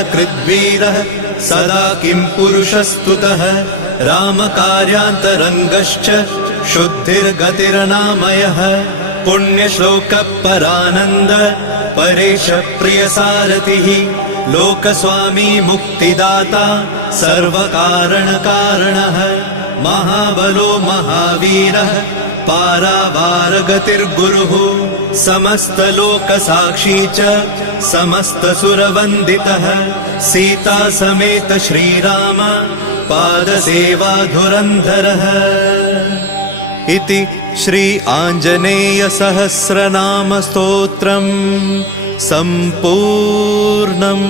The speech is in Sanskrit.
कृद्वीरः सदा किं पुरुषस्तुतः रामकार्यान्तरङ्गश्च शुद्धिर्गतिरनामयः पुण्यश्लोकपरानन्द परेश प्रियसारथिः लोकस्वामी मुक्तिदाता सर्वकारणकारणः महाबलो महावीरः पारावारगतिर्गुरुः समस्तलोकसाक्षी च समस्तसुरवन्दितः सीता समेत श्रीराम पादसेवाधुरन्धरः इति श्री आञ्जनेय सहस्रनाम स्तोत्रम् सम्पूर्णम्।